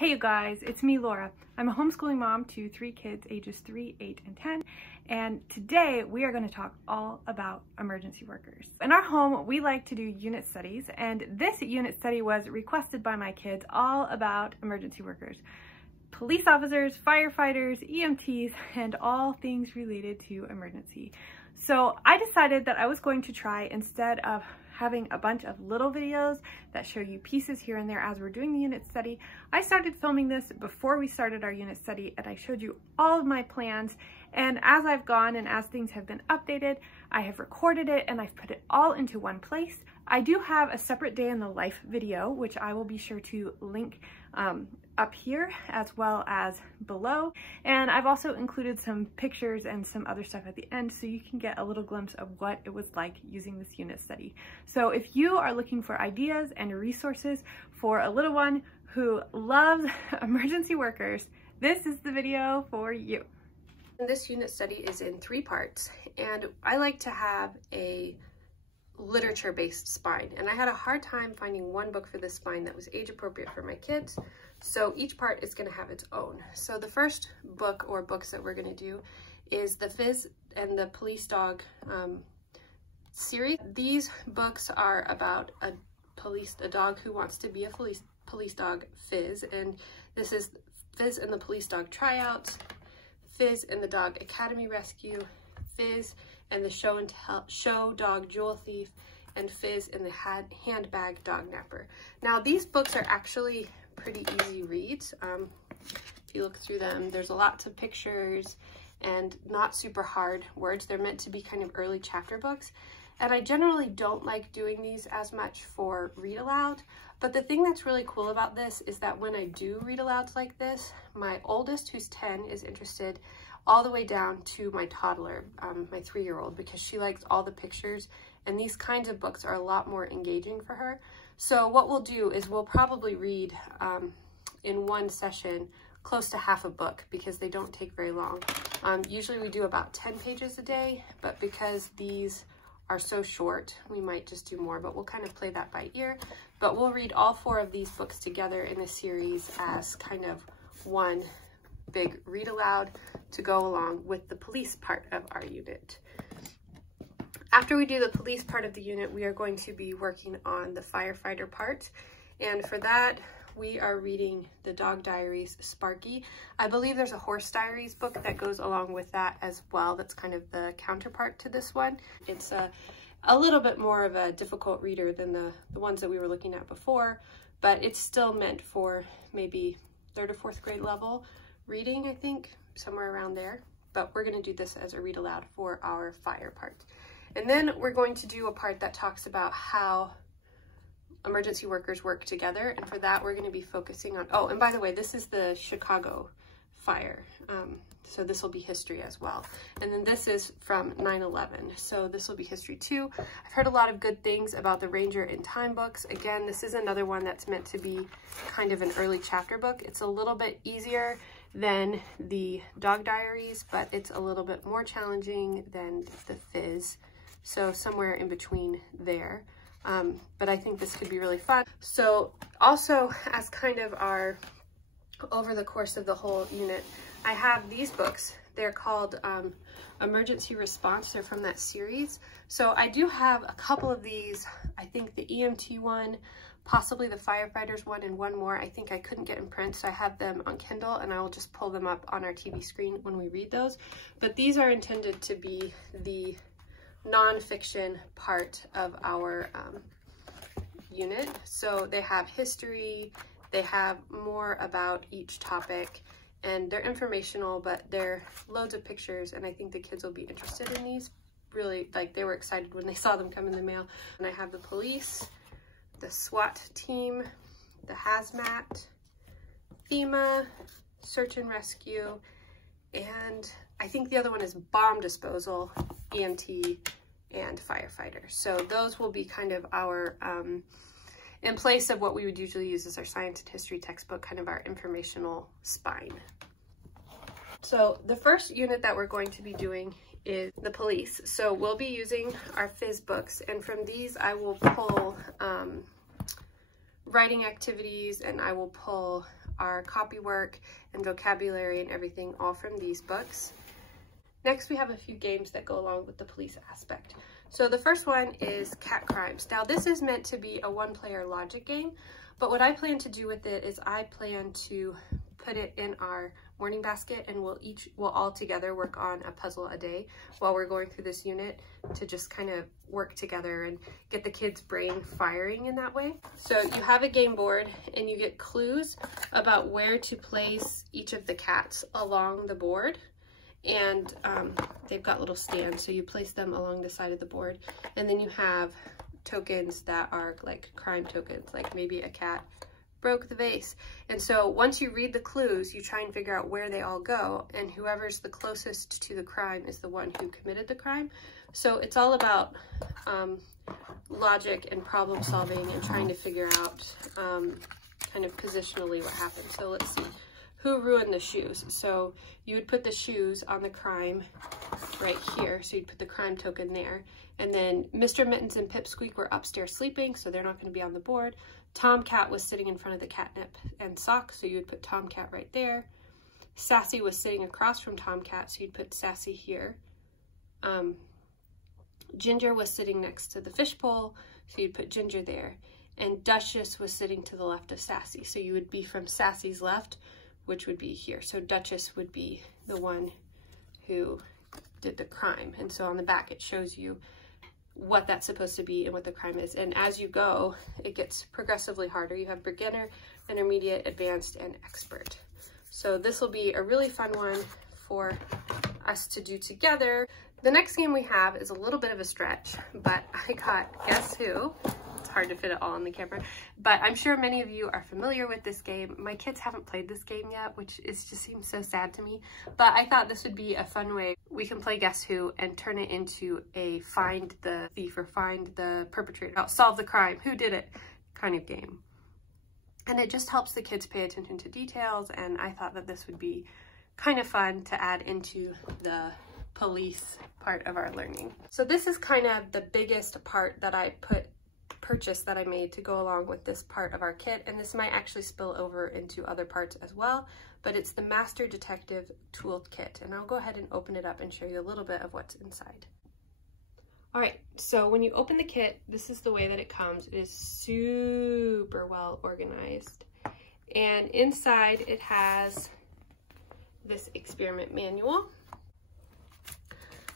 Hey you guys, it's me Laura. I'm a homeschooling mom to 3 kids ages 3, 8, and 10, and today we are going to talk all about emergency workers. In our home, we like to do unit studies, and this unit study was requested by my kids all about emergency workers. Police officers, firefighters, EMTs, and all things related to emergency. So I decided that I was going to try, instead of having a bunch of little videos that show you pieces here and there as we're doing the unit study, I started filming this before we started our unit study, and I showed you all of my plans. And as I've gone and as things have been updated, I have recorded it and I've put it all into one place. I do have a separate day in the life video, which I will be sure to link up here as well as below. And I've also included some pictures and some other stuff at the end so you can get a little glimpse of what it was like using this unit study. So if you are looking for ideas and resources for a little one who loves emergency workers, this is the video for you. This unit study is in 3 parts, and I like to have a literature-based spine, and I had a hard time finding one book for this spine that was age appropriate for my kids, so each part is going to have its own. So the first book or books that we're going to do is the Fizz and the Police Dog series. These books are about a dog who wants to be a police dog, Fizz, and this is Fizz and the Police Dog Tryouts, Fizz and the Dog Academy Rescue, Fizz and the Show Dog Jewel Thief, and Fizz and the Handbag Dog Napper. Now these books are actually pretty easy reads. If you look through them, there's lots of pictures and not super hard words. They're meant to be kind of early chapter books. And I generally don't like doing these as much for read aloud, but the thing that's really cool about this is that when I do read alouds like this, my oldest, who's 10, is interested all the way down to my toddler, my 3-year-old, because she likes all the pictures, and these kinds of books are a lot more engaging for her. So what we'll do is we'll probably read in one session close to half a book, because they don't take very long. Usually we do about 10 pages a day, but because these are so short, we might just do more, but we'll kind of play that by ear. But we'll read all 4 of these books together in a series as kind of one big read aloud to go along with the police part of our unit. After we do the police part of the unit, we are going to be working on the firefighter part. And for that, we are reading the Dog Diaries Sparky. I believe there's a Horse Diaries book that goes along with that as well. That's kind of the counterpart to this one. It's a little bit more of a difficult reader than the ones that we were looking at before, but it's still meant for maybe 3rd or 4th grade level reading, I think, somewhere around there. But we're going to do this as a read aloud for our fire part. And then we're going to do a part that talks about how emergency workers work together, and for that we're going to be focusing on, oh, and by the way, this is the Chicago fire, so this will be history as well. And then this is from 9/11, so this will be history too. I've heard a lot of good things about the Ranger in Time books. Again, this is another one that's meant to be kind of an early chapter book. It's a little bit easier than the Dog Diaries, but it's a little bit more challenging than the Fizz, so somewhere in between there. But I think this could be really fun. So also, as kind of our, over the course of the whole unit, I have these books. They're called Emergency Response. They're from that series. So I do have a couple of these. I think the EMT one, possibly the Firefighters one, and one more I think I couldn't get in print, so I have them on Kindle, and I will just pull them up on our TV screen when we read those. But these are intended to be the nonfiction part of our unit. So they have history, they have more about each topic, and they're informational, but they're loads of pictures, and I think the kids will be interested in these. Really, like, they were excited when they saw them come in the mail. And I have the police, the SWAT team, the hazmat, FEMA, search and rescue, and I think the other one is bomb disposal, EMT, and firefighter. So those will be kind of our, in place of what we would usually use as our science and history textbook, kind of our informational spine. So the first unit that we're going to be doing is the police. So we'll be using our Fizz books, and from these I will pull writing activities, and I will pull our copywork and vocabulary and everything all from these books. Next, we have a few games that go along with the police aspect. So the first one is Cat Crimes. Now this is meant to be a one-player logic game, but what I plan to do with it is I plan to put it in our morning basket, and we'll all together work on a puzzle a day while we're going through this unit to just kind of work together and get the kids' brain firing in that way. So you have a game board and you get clues about where to place each of the cats along the board. And they've got little stands, so you place them along the side of the board, and then you have tokens that are like crime tokens, like maybe a cat broke the vase. And so once you read the clues, you try and figure out where they all go, and whoever's the closest to the crime is the one who committed the crime. So it's all about logic and problem solving and trying to figure out kind of positionally what happened. So let's see. Who ruined the shoes? So you would put the shoes on the crime right here. So you'd put the crime token there. And then Mr. Mittens and Pipsqueak were upstairs sleeping, so they're not going to be on the board. Tomcat was sitting in front of the catnip and sock, so you would put Tomcat right there. Sassy was sitting across from Tomcat, so you'd put Sassy here. Ginger was sitting next to the fishbowl, so you'd put Ginger there. And Duchess was sitting to the left of Sassy, so you would be from Sassy's left, which would be here. So Duchess would be the one who did the crime. And so on the back, it shows you what that's supposed to be and what the crime is. And as you go, it gets progressively harder. You have beginner, intermediate, advanced, and expert. So this will be a really fun one for us to do together. The next game we have is a little bit of a stretch, but I got Guess Who. It's hard to fit it all on the camera, but I'm sure many of you are familiar with this game. My kids haven't played this game yet, which just seems so sad to me, but I thought this would be a fun way we can play Guess Who and turn it into a find the thief or find the perpetrator, solve the crime, who did it kind of game. And it just helps the kids pay attention to details, and I thought that this would be kind of fun to add into the police part of our learning. So this is kind of the biggest part that I purchase that I made to go along with this part of our kit, and this might actually spill over into other parts as well, but it's the Master Detective Tool Kit, and I'll go ahead and open it up and show you a little bit of what's inside. All right, so when you open the kit, this is the way that it comes. It is super well organized, and inside it has this experiment manual.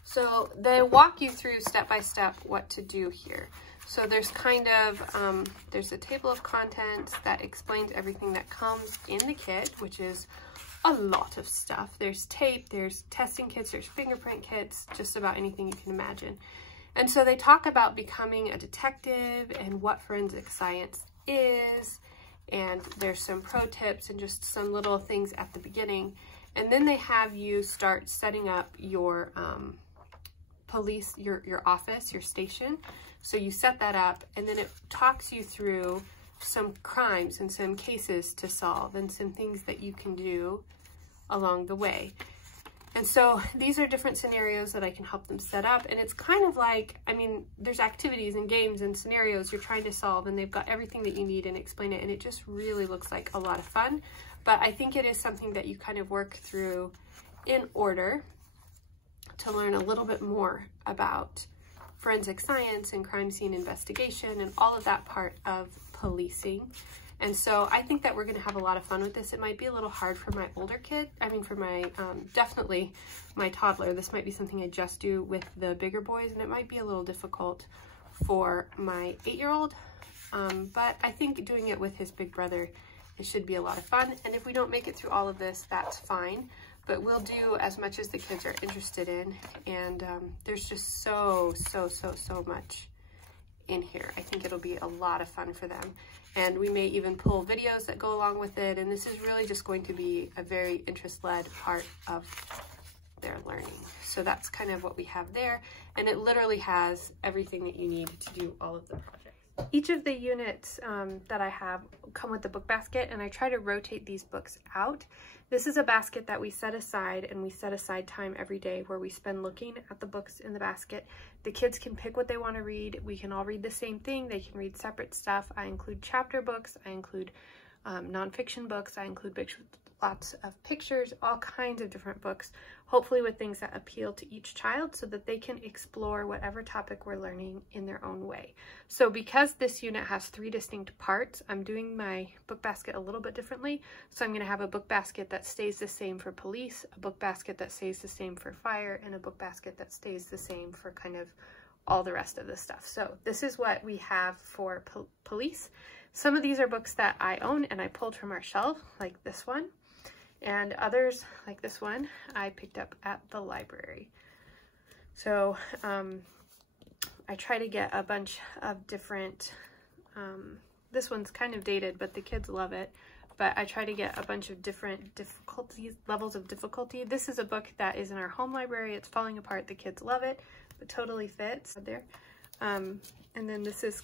So they walk you through step by step what to do here. So there's kind of, there's a table of contents that explains everything that comes in the kit, which is a lot of stuff. There's tape, there's testing kits, there's fingerprint kits, just about anything you can imagine. And so they talk about becoming a detective and what forensic science is, and there's some pro tips and just some little things at the beginning. And then they have you start setting up your your office, your station. So you set that up, and then it talks you through some crimes and some cases to solve and some things that you can do along the way. And so these are different scenarios that I can help them set up. And it's kind of like, I mean, there's activities and games and scenarios you're trying to solve, and they've got everything that you need and explain it. And it just really looks like a lot of fun. But I think it is something that you kind of work through in order to learn a little bit more about forensic science and crime scene investigation and all of that part of policing. And so I think that we're going to have a lot of fun with this. It might be a little hard for my older kid. I mean, for my, definitely my toddler. This might be something I just do with the bigger boys, and it might be a little difficult for my 8-year-old. But I think doing it with his big brother, it should be a lot of fun. And if we don't make it through all of this, that's fine. But we'll do as much as the kids are interested in. And there's just so much in here. I think it'll be a lot of fun for them. And we may even pull videos that go along with it. And this is really just going to be a very interest-led part of their learning. So that's kind of what we have there. And it literally has everything that you need to do all of the projects. Each of the units that I have come with the book basket, and I try to rotate these books out. This is a basket that we set aside, and we set aside time every day where we spend looking at the books in the basket. The kids can pick what they want to read. We can all read the same thing. They can read separate stuff. I include chapter books. I include nonfiction books. I include books with lots of pictures, all kinds of different books, hopefully with things that appeal to each child so that they can explore whatever topic we're learning in their own way. So because this unit has 3 distinct parts, I'm doing my book basket a little bit differently. So I'm going to have a book basket that stays the same for police, a book basket that stays the same for fire, and a book basket that stays the same for kind of all the rest of the stuff. So this is what we have for police. Some of these are books that I own and I pulled from our shelf, like this one. And others, like this one, I picked up at the library. So I try to get a bunch of different, this one's kind of dated, but the kids love it. But I try to get a bunch of different levels of difficulty. This is a book that is in our home library. It's falling apart. The kids love it, but totally fits there. And then this is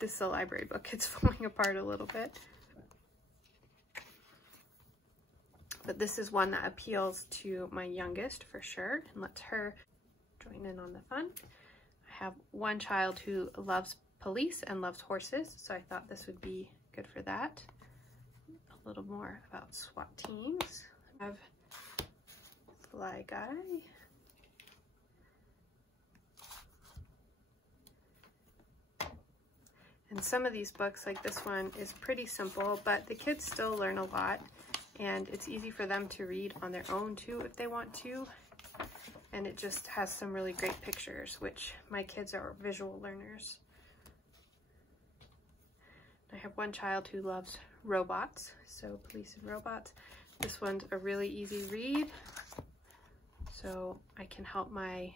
this is a library book. It's falling apart a little bit. But this is one that appeals to my youngest for sure and lets her join in on the fun. I have one child who loves police and loves horses, so I thought this would be good for that. A little more about SWAT teams. I have Fly Guy. And some of these books, like this one, is pretty simple, but the kids still learn a lot. And it's easy for them to read on their own too if they want to. And it just has some really great pictures, which my kids are visual learners. I have one child who loves robots, so police and robots. This one's a really easy read, so I can help my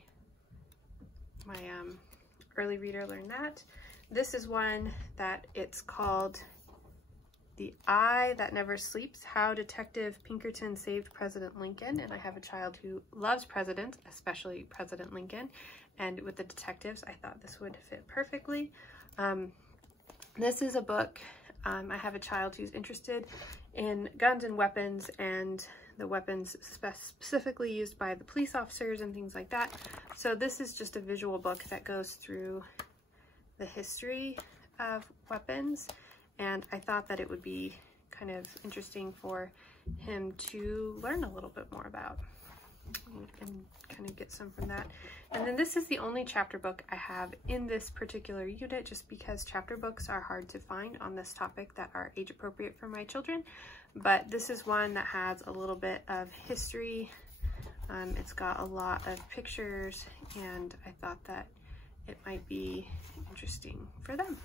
early reader learn that. This is one that it's called The Eye That Never Sleeps, How Detective Pinkerton Saved President Lincoln. And I have a child who loves presidents, especially President Lincoln. And with the detectives, I thought this would fit perfectly. This is a book. I have a child who's interested in guns and weapons and the weapons specifically used by the police officers and things like that. So this is just a visual book that goes through the history of weapons. And I thought that it would be kind of interesting for him to learn a little bit more about and kind of get some from that. And then this is the only chapter book I have in this particular unit, just because chapter books are hard to find on this topic that are age appropriate for my children. But this is one that has a little bit of history. It's got a lot of pictures, and I thought that it might be interesting for them.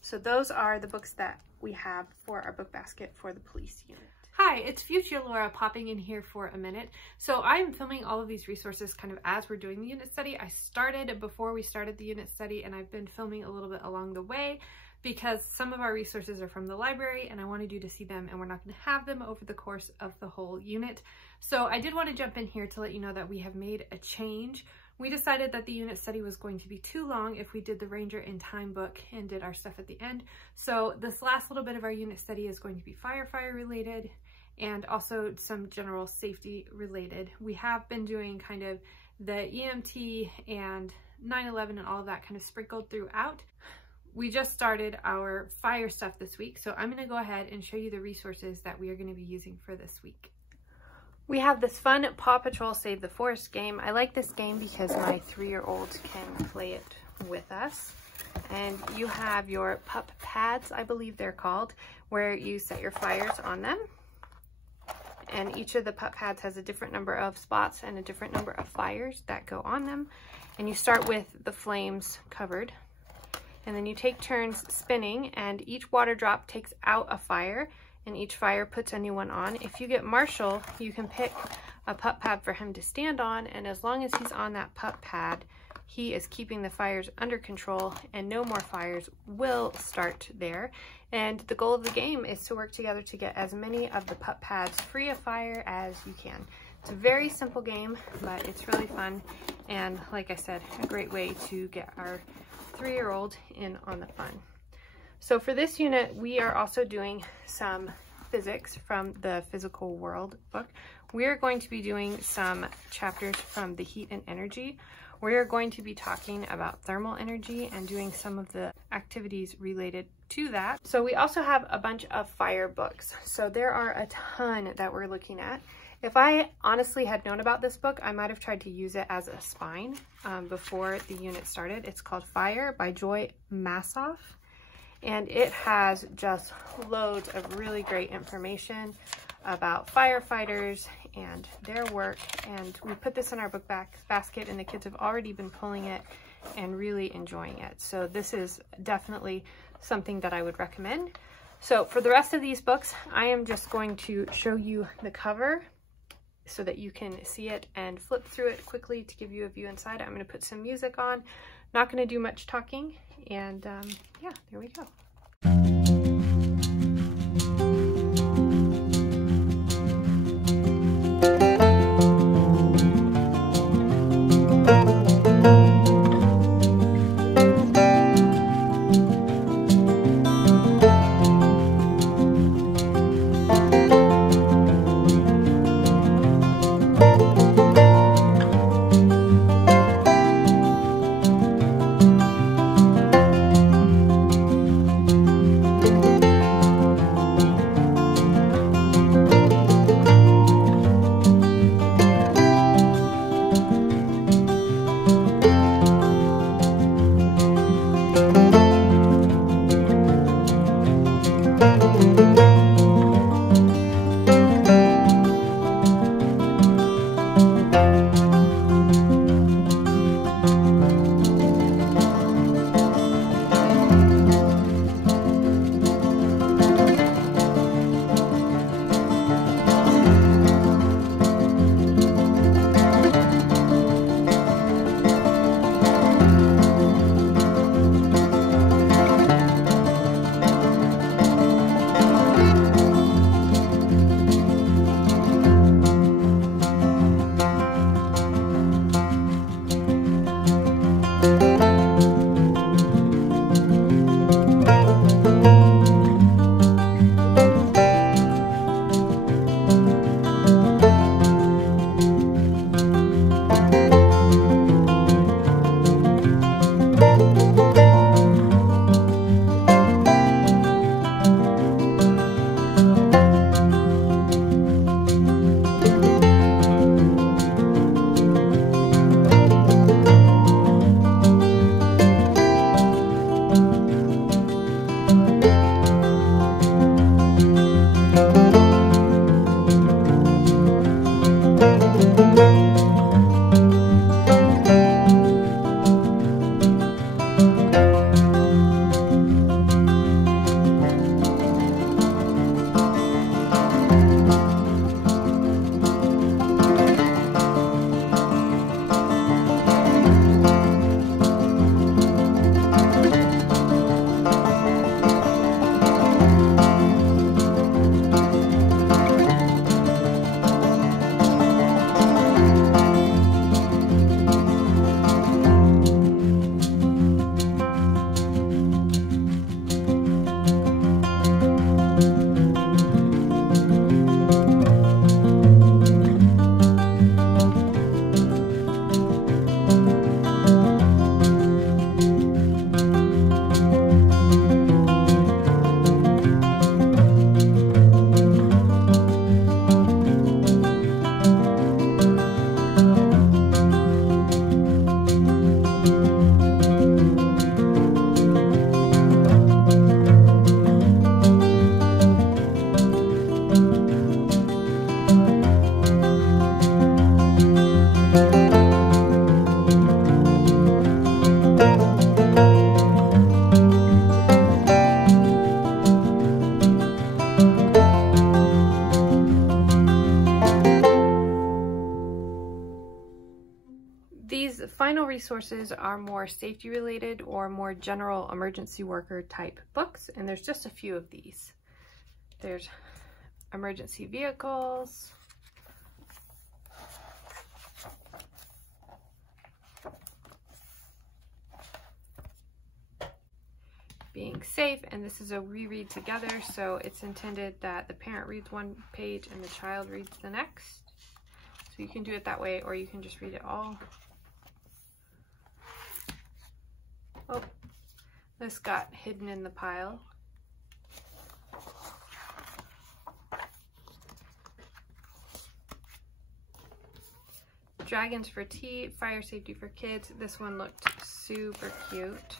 So those are the books that we have for our book basket for the police unit. Hi, it's future Laura popping in here for a minute. So I'm filming all of these resources kind of as we're doing the unit study. I started before we started the unit study, and I've been filming a little bit along the way because some of our resources are from the library and I wanted you to see them, and we're not going to have them over the course of the whole unit. So I did want to jump in here to let you know that we have made a change. We decided that the unit study was going to be too long if we did the Ranger in Time book and did our stuff at the end. So this last little bit of our unit study is going to be Firefighter related and also some general safety related. We have been doing kind of the EMT and 9/11 and all of that kind of sprinkled throughout. We just started our fire stuff this week, so I'm going to go ahead and show you the resources that we are going to be using for this week. We have this fun Paw Patrol Save the Forest game. I like this game because my 3-year-old can play it with us. And you have your pup pads, I believe they're called, where you set your fires on them. And each of the pup pads has a different number of spots and a different number of fires that go on them. And you start with the flames covered. And then you take turns spinning, and each water drop takes out a fire, and each fire puts a new one on. If you get Marshall, you can pick a pup pad for him to stand on, and as long as he's on that pup pad, he is keeping the fires under control, and no more fires will start there. And the goal of the game is to work together to get as many of the pup pads free of fire as you can. It's a very simple game, but it's really fun, and like I said, a great way to get our 3-year-old in on the fun. So for this unit, we are also doing some physics from the Physical World book. We're going to be doing some chapters from the Heat and Energy. We're going to be talking about thermal energy and doing some of the activities related to that. So we also have a bunch of fire books. So there are a ton that we're looking at. If I honestly had known about this book, I might have tried to use it as a spine before the unit started. It's called Fire by Joy Massoff, and it has just loads of really great information about firefighters and their work. And we put this in our book basket, and the kids have already been pulling it and really enjoying it. So this is definitely something that I would recommend. So for the rest of these books, I am just going to show you the cover so that you can see it and flip through it quickly to give you a view inside. I'm going to put some music on, not going to do much talking, and yeah, there we go. final resources are more safety related or more general emergency worker type books, and there's just a few of these. There's emergency vehicles, being safe, and this is a reread together, so it's intended that the parent reads one page and the child reads the next. So you can do it that way, or you can just read it all. Oh, this got hidden in the pile. Dragons for Tea, Fire Safety for Kids. This one looked super cute.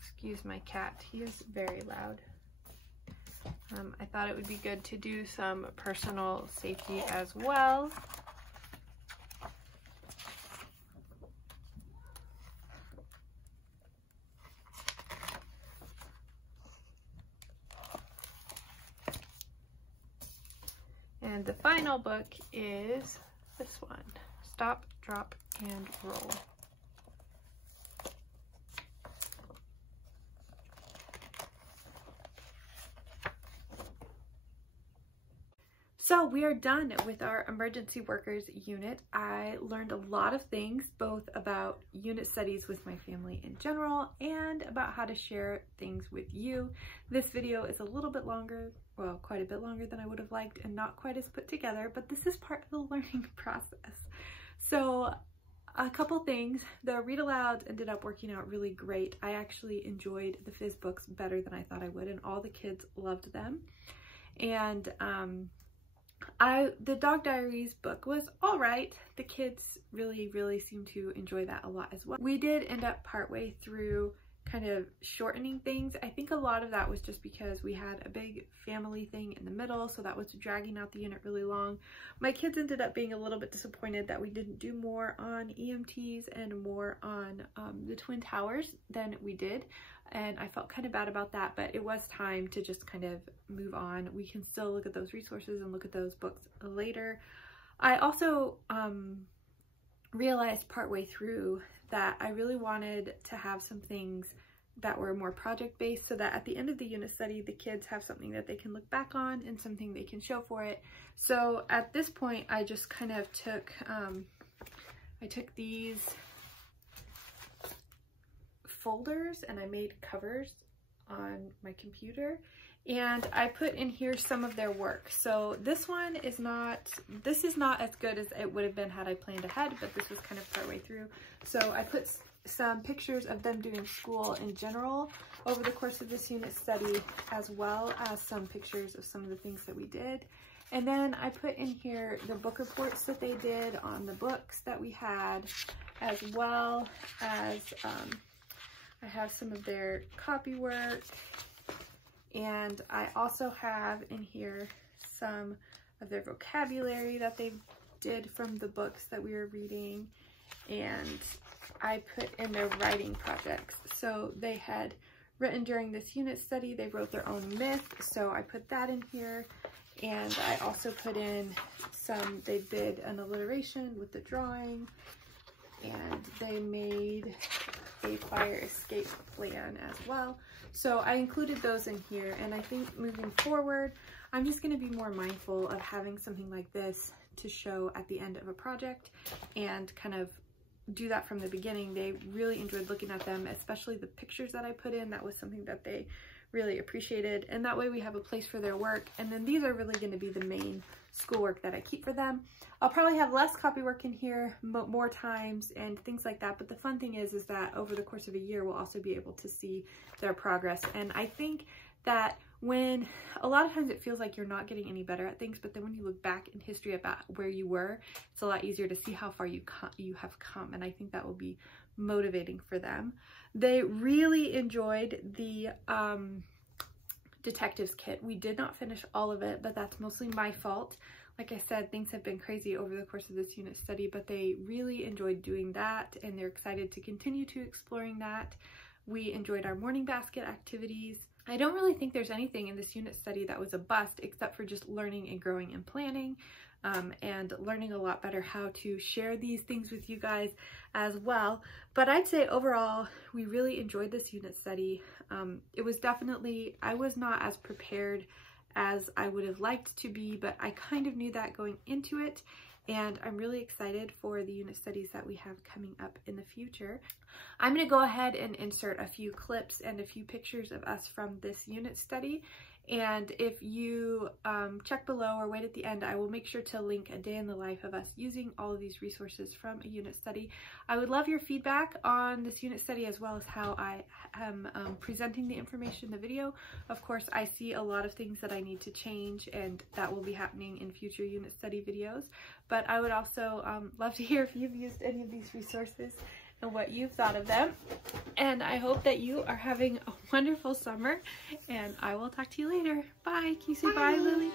Excuse my cat, he is very loud. I thought it would be good to do some personal safety as well. And the final book is this one, Stop, Drop, and Roll. So we are done with our emergency workers unit. I learned a lot of things, both about unit studies with my family in general and about how to share things with you. This video is a little bit longer, well, quite a bit longer than I would have liked and not quite as put together, but this is part of the learning process. So a couple things. The read alouds ended up working out really great. I actually enjoyed the Fizz books better than I thought I would, and all the kids loved them. And the Dog Diaries book was all right. The kids really seemed to enjoy that a lot as well. We did end up partway through kind of shortening things. I think a lot of that was just because we had a big family thing in the middle, so that was dragging out the unit really long. My kids ended up being a little bit disappointed that we didn't do more on EMTs and more on the Twin Towers than we did, and I felt kind of bad about that, but it was time to just kind of move on. We can still look at those resources and look at those books later. I also realized partway through that I really wanted to have some things that were more project-based, so that at the end of the unit study, the kids have something that they can look back on and something they can show for it. So at this point, I just kind of took, I took these folders and I made covers on my computer, and I put in here some of their work. So this one is not, this is not as good as it would have been had I planned ahead, but this was kind of partway through. So I put some pictures of them doing school in general over the course of this unit study, as well as some pictures of some of the things that we did. And then I put in here the book reports that they did on the books that we had, as well as I have some of their copy work. And I also have in here some of their vocabulary that they did from the books that we were reading. And I put in their writing projects. So they had written during this unit study, they wrote their own myth. So I put that in here. And I also put in some, they did an alliteration with the drawing. And they made a fire escape plan as well. So I included those in here, and I think moving forward, I'm just going to be more mindful of having something like this to show at the end of a project and kind of do that from the beginning. They really enjoyed looking at them, especially the pictures that I put in. That was something that they really appreciated, and that way we have a place for their work. And then these are really going to be the main schoolwork that I keep for them. I'll probably have less copy work in here more times and things like that, but the fun thing is that over the course of a year we'll also be able to see their progress. And I think that when a lot of times it feels like you're not getting any better at things, but then when you look back in history about where you were, it's a lot easier to see how far you have come, and I think that will be motivating for them. They really enjoyed the detectives kit. We did not finish all of it, but that's mostly my fault. Like I said, things have been crazy over the course of this unit study, but they really enjoyed doing that, and they're excited to continue to exploring that. We enjoyed our morning basket activities. I don't really think there's anything in this unit study that was a bust, except for just learning and growing and planning, and learning a lot better how to share these things with you guys as well. But I'd say overall, we really enjoyed this unit study. It was definitely, I was not as prepared as I would have liked to be, but I kind of knew that going into it. and I'm really excited for the unit studies that we have coming up in the future. I'm going to go ahead and insert a few clips and a few pictures of us from this unit study. And if you check below or wait at the end, I will make sure to link a day in the life of us using all of these resources from a unit study. I would love your feedback on this unit study as well as how I am presenting the information in the video. Of course, I see a lot of things that I need to change, and that will be happening in future unit study videos. But I would also love to hear if you've used any of these resources and what you've thought of them. And I hope that you are having a wonderful summer, and I will talk to you later. Bye. Can you say bye, Lily?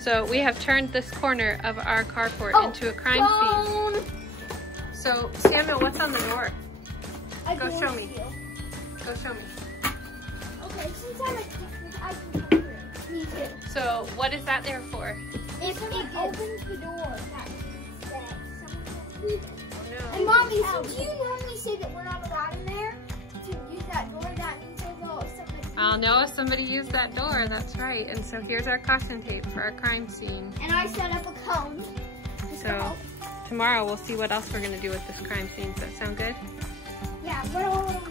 So we have turned this corner of our carport into a crime scene. So Samuel, what's on the door? Go show me. Go show me. Okay, since I'm a kid, I can come through. Me too. So what is that there for? It opens the door. Oh no. And Mommy, since you normally say that we're not allowed in there to use that door, that means they'll I'll know if somebody used that door, that's right. And so here's our caution tape for our crime scene. And I set up a cone. So tomorrow we'll see what else we're gonna do with this crime scene. Does that sound good? Yeah, what all